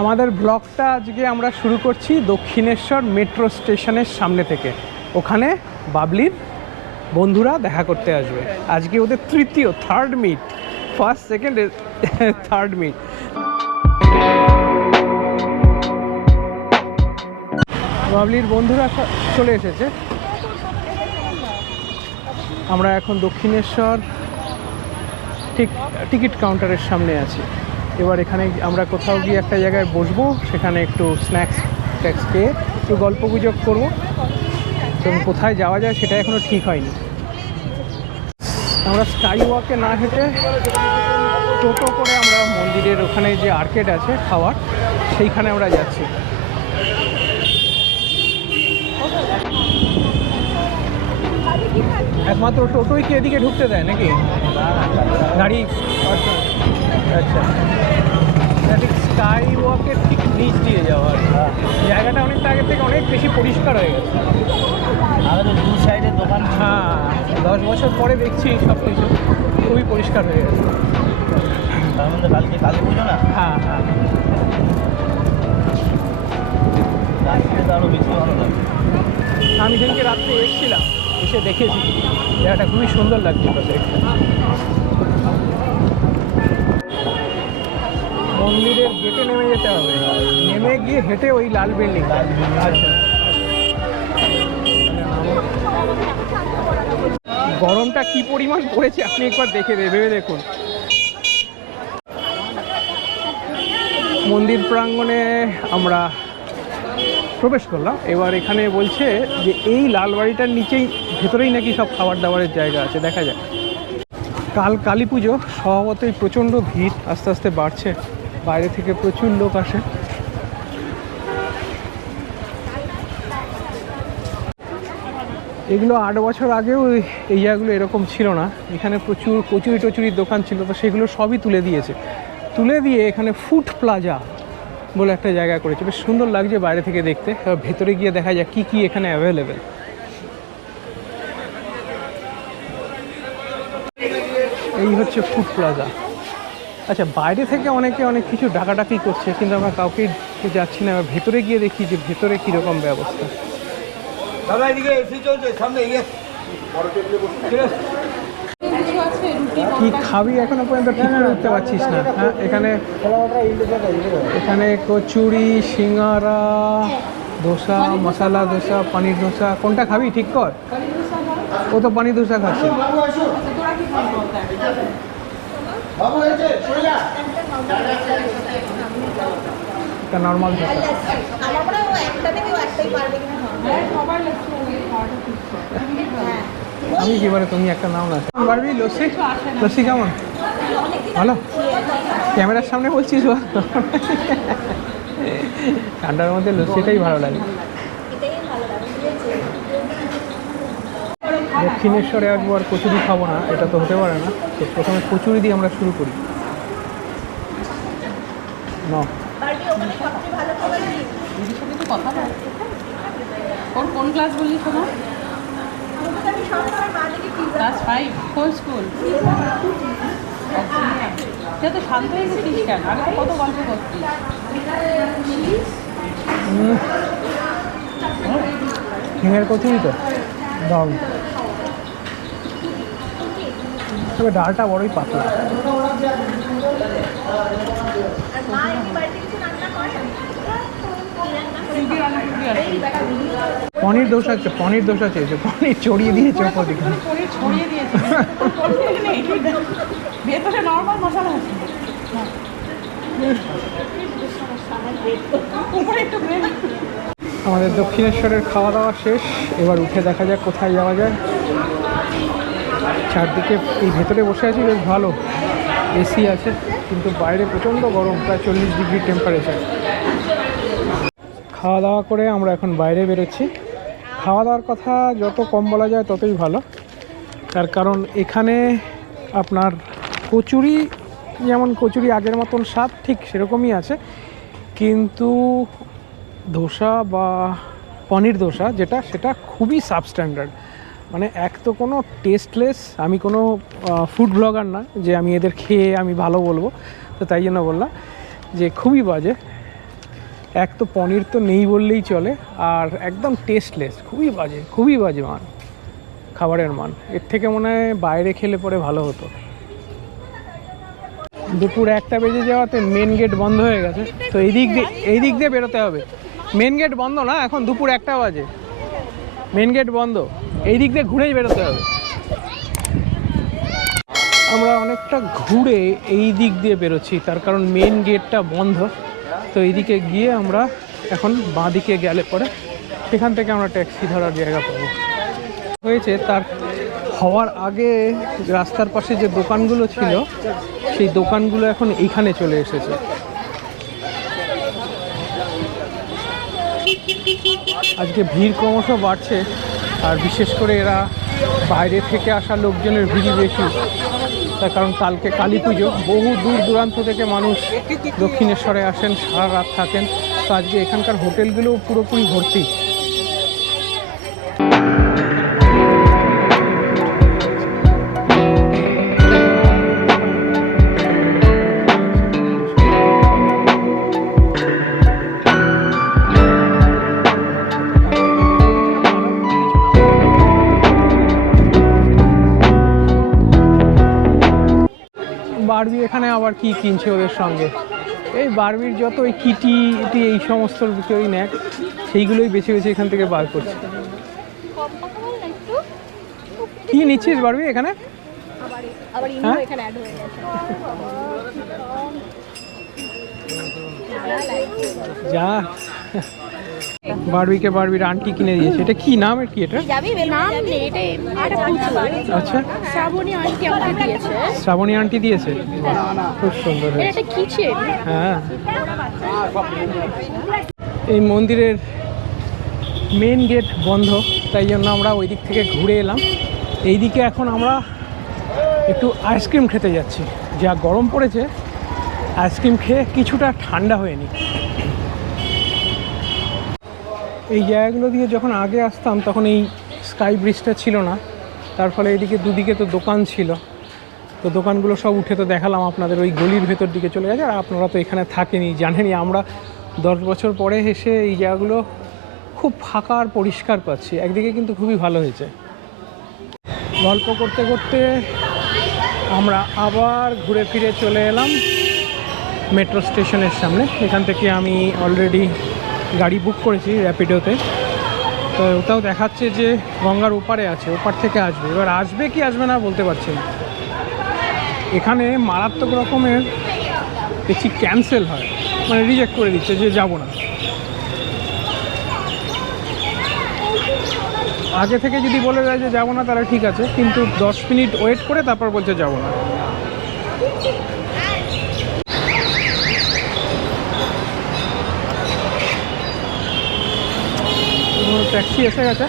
আমাদের ব্লগটা আজকে আমরা শুরু করছি দক্ষিণেশ্বর মেট্রো স্টেশনের সামনে থেকে। ওখানে বাবলির বন্ধুরা দেখা করতে আসবে। আজকে ওদের তৃতীয় third meet first second third meet বাবলির বন্ধুরা চলে এসেছে। আমরা এখন দক্ষিণেশ্বর ঠিক টিকিট কাউন্টারের সামনে আছি। এবার এখানে আমরা কোথাও গিয়ে একটা জায়গায় বসবো, সেখানে একটু স্ন্যাক্স ট্যাক্স খেয়ে একটু গল্প গুজব করব। এবং কোথায় যাওয়া যায় সেটা এখনও ঠিক হয়নি। আমরা স্কাই ওয়াকে না হেঁটে টোটো করে আমরা মন্দিরের ওখানে যে আর্কেড আছে, খাওয়ার, সেইখানে আমরা যাচ্ছি। একমাত্র টোটোই কি এদিকে ঢুকতে দেয় নাকি? গাড়ি? আচ্ছা। ঠিক স্কাই ওয়াকের ঠিক নিচ দিয়ে যাওয়া জায়গাটা অনেকটা আগের থেকে অনেক বেশি পরিষ্কার হয়ে গেছে। আমাদের দু সাইডে দোকান হ্যাঁ দশ বছর পরে দেখছি সব কিছু খুবই পরিষ্কার হয়ে গেছে। তার মধ্যে কালকে কালী পুজো না? হ্যাঁ হ্যাঁ। আরও বেশি ভালো লাগে আমি সেদিনকে রাত্রে এসেছিলাম। এসে দেখেছি। জায়গাটা খুবই সুন্দর লাগছিল দেখতে। মন্দিরের গেটে নেমে যেতে হবে। নেমে গিয়ে হেঁটে ওই লাল বিল্ডিং। আচ্ছা। গরমটা কি পরিমাণ পড়েছে আপনি একবার দেখে ভেবে দেখুন। মন্দির প্রাঙ্গণে আমরা প্রবেশ করলাম। এবার এখানে বলছে যে এই লাল বাড়িটার নিচেই, ভেতরেই নাকি সব খাবার দাবারের জায়গা আছে, দেখা যায় কাল কালী পুজো, স্বভাবতই প্রচণ্ড ভিড়, আস্তে আস্তে বাড়ছে। বাইরে থেকে প্রচুর লোক আসে। এগুলো আট বছর আগেও এই- জায়গাগুলো এরকম ছিল না। এখানে প্রচুর কচুরি টচুরির দোকান ছিল, তো সেগুলো সবই তুলে দিয়েছে। তুলে দিয়ে এখানে ফুড প্লাজা বলে একটা জায়গা করেছে। বেশ সুন্দর লাগছে বাইরে থেকে দেখতে। ভেতরে গিয়ে দেখা যায় কি কি এখানে অ্যাভেলেবেল এই হচ্ছে ফুড প্লাজা আচ্ছা বাইরে থেকে অনেকে অনেক কিছু ডাকাডাকি করছে, কিন্তু আমরা কাউকে যাচ্ছি না। এবার ভেতরে গিয়ে দেখি যে ভেতরে কীরকম ব্যবস্থা। দাদা, এদিকে চলছে, সামনে ইয়ে। কি খাবি এখনও পর্যন্ত ঠিক করে উঠতে পারছিস না হ্যাঁ? এখানে এখানে কচুরি সিঙ্গারা ধোসা মশালা ধোসা পনির ধোসা কোনটা খাবি ঠিক কর? ও তো পনির ধোসা খাচ্ছে। একটা নর্মাল ধোসা আমার ও একটা নেবে একটাই পারবে কিনা আমি কি বলে তুমি একটা নাও না পারবি লস্যি? লস্যি কেমন? ভালো? ক্যামেরার সামনে বলছিস বল। ঠান্ডার মধ্যে লস্যিটাই ভালো লাগে। এটাই ভালো লাগে বুঝেছি দক্ষিণেশ্বরে একবার কচুরি খাব না এটা তো হতে পারে না। তো প্রথমে কচুরি দিয়ে আমরা শুরু করি। ন কোন কোন ক্লাস বললি শোনা ওখানে আমি সব সময় মা দেখে পিজা ক্লাস ফাইভ কোন স্কুল সে তো শান্ত হয়ে গেছিস কেন? আগে তো কত গল্প করতিস? হিমের কচুরি তো? তবে ডালটা বড়ই পাতলা আর মা এমনি বাড়িতে কিছু রান্না করে রুটি রান্না করবি আর কি? পনির দোসা আছে পনির দোসা চেয়েছে পনির চড়িয়ে দিয়েছে ওপর দিকে পনির ছড়িয়ে দিয়েছে। ভেতরে নর্মাল মশলা আছে। আমাদের দক্ষিণেশ্বরের খাওয়া দাওয়া শেষ। এবার উঠে দেখা যাক কোথায় যাওয়া যায়। চারদিকে এই ভেতরে বসে আছি বেশ ভালো। এসি আছে কিন্তু বাইরে প্রচণ্ড গরম প্রায় চল্লিশ ডিগ্রি টেম্পারেচার খাওয়া দাওয়া করে আমরা এখন বাইরে বেরোচ্ছি। খাওয়া দাওয়ার কথা যত কম বলা যায় ততই ভালো। তার কারণ এখানে আপনার কচুরি, যেমন কচুরি আগের মতন স্বাদ ঠিক সেরকমই আছে। কিন্তু ধোসা বা পনির ধোসা যেটা, সেটা খুবই সাবস্ট্যান্ডার্ড মানে এক তো কোনো টেস্টলেস আমি কোনো ফুড ব্লগার না যে আমি এদের খেয়ে আমি ভালো বলব। তো তাই জন্য বললাম যে খুবই বাজে। এক তো পনির তো নেই বললেই চলে, আর একদম টেস্টলেস খুবই বাজে খুবই বাজে মান, খাবারের মান। এর থেকে মনে হয় বাইরে খেলে পরে ভালো হতো। দুপুর একটা বেজে যাওয়াতে মেন গেট বন্ধ হয়ে গেছে। তো এই দিক দিয়ে এই দিক দিয়ে বেরোতে হবে। মেন গেট বন্ধ না, এখন দুপুর একটা বাজে। মেন গেট বন্ধ। এই দিক দিয়ে ঘুরেই বেরোতে হবে। আমরা অনেকটা ঘুরে এই দিক দিয়ে বেরোচ্ছি, তার কারণ মেন গেটটা বন্ধ। তো এইদিকে গিয়ে আমরা এখন বাঁ দিকে গেলে পরে সেখান থেকে আমরা ট্যাক্সি ধরার জায়গা পাবো। হয়েছে, তার হওয়ার আগে রাস্তার পাশে যে দোকানগুলো ছিল, সেই দোকানগুলো এখন এইখানে চলে এসেছে। আজকে ভিড় ক্রমশ বাড়ছে, আর বিশেষ করে এরা বাইরে থেকে আসা লোকজনের ভিড়ই বেশি। তার কারণ কালকে কালী পুজো। বহু দূর দূরান্ত থেকে মানুষ দক্ষিণেশ্বরে আসেন, সারা রাত থাকেন। তো আজকে এখানকার হোটেলগুলোও পুরোপুরি ভর্তি। বারবি এখানে আবার কি কিনছে ওদের সঙ্গে? এই বারবির যত ওই কিটি ইটি এই সমস্ত কেউই নেক সেইগুলোই বেছে বেছে এখান থেকে বার করছে। কি নিচ্ছিস বারবি এখানে? হ্যাঁ? যা। বারবিকে বারবির আন্টি কিনে দিয়েছে। এটা কি নাম এর কি এটা? যাবি? নাম নেই এটা এটা পুজো আচ্ছা শ্রাবণী আন্টি আমাকে দিয়েছে। শ্রাবণী আন্টি দিয়েছে? খুব সুন্দর এটা কিচেন। হ্যাঁ। এই মন্দিরের মেন গেট বন্ধ তাই জন্য আমরা ওই দিক থেকে ঘুরে এলাম। এই দিকে এখন আমরা একটু আইসক্রিম খেতে যাচ্ছি। যা গরম পড়েছে আইসক্রিম খেয়ে কিছুটা ঠান্ডা হয়ে নি। এই জায়গাগুলো দিয়ে যখন আগে আসতাম, তখন এই স্কাই ব্রিজটা ছিল না। তার ফলে এদিকে দুদিকে তো দোকান ছিল। তো দোকানগুলো সব উঠে তো দেখালাম আপনাদের ওই গলির ভেতর দিকে চলে গেছে। আর আপনারা তো এখানে থাকেনি জানেনই। আমরা দশ বছর পরে এসে এই জায়গাগুলো খুব ফাঁকা আর পরিষ্কার পাচ্ছি। একদিকে কিন্তু খুবই ভালো হয়েছে। গল্প করতে করতে আমরা আবার ঘুরে ফিরে চলে এলাম। মেট্রো স্টেশনের সামনে। এখান থেকে আমি অলরেডি গাড়ি বুক করেছি র্যাপিডোতে তো ওটাও দেখাচ্ছে যে গঙ্গার ওপারে আছে, ওপার থেকে আসবে। এবার আসবে কি আসবে না বলতে পারছি না। এখানে মারাত্মক রকমের দেখছি ক্যান্সেল হয়। মানে রিজেক্ট করে দিচ্ছে যে যাব না। আগে থেকে যদি বলে দেয় যে যাব না তাহলে ঠিক আছে, কিন্তু দশ মিনিট ওয়েট করে তারপর বলছে যাব না। ট্যাক্সি এসে গেছে।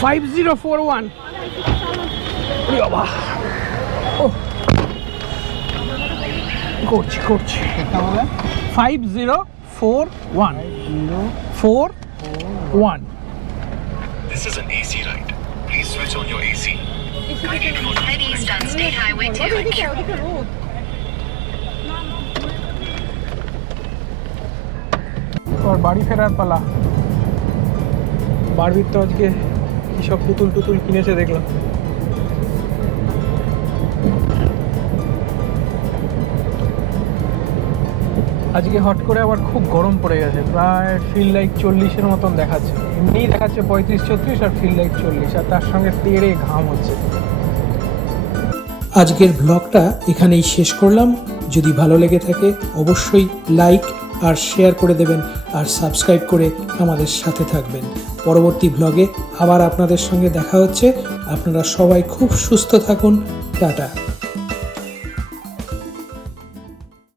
ফাইভ জিরো ফোর ওয়ান বাবা। ও করছি করছি। Five zero four one four one This is an AC ride. Please switch on your AC. Head east on State Highway 2. ওর বাড়ি ফেরার পালা বারবির তো আজকে কী সব পুতুল টুতুল কিনেছে দেখলাম আজকে হট করে আবার খুব গরম পড়ে গেছে প্রায় ফিল লাইক চল্লিশের মতন দেখাচ্ছে এমনিই দেখাচ্ছে পঁয়ত্রিশ, ছত্রিশ আর ফিল লাইক চল্লিশ, আর তার সঙ্গে তেড়ে ঘাম হচ্ছে। আজকের ব্লগটা এখানেই শেষ করলাম। যদি ভালো লেগে থাকে, অবশ্যই লাইক আর শেয়ার করে দেবেন আর সাবস্ক্রাইব করে আমাদের সাথে থাকবেন। পরবর্তী ব্লগে আবার আপনাদের সঙ্গে দেখা হচ্ছে। আপনারা সবাই খুব সুস্থ থাকুন। টাটা।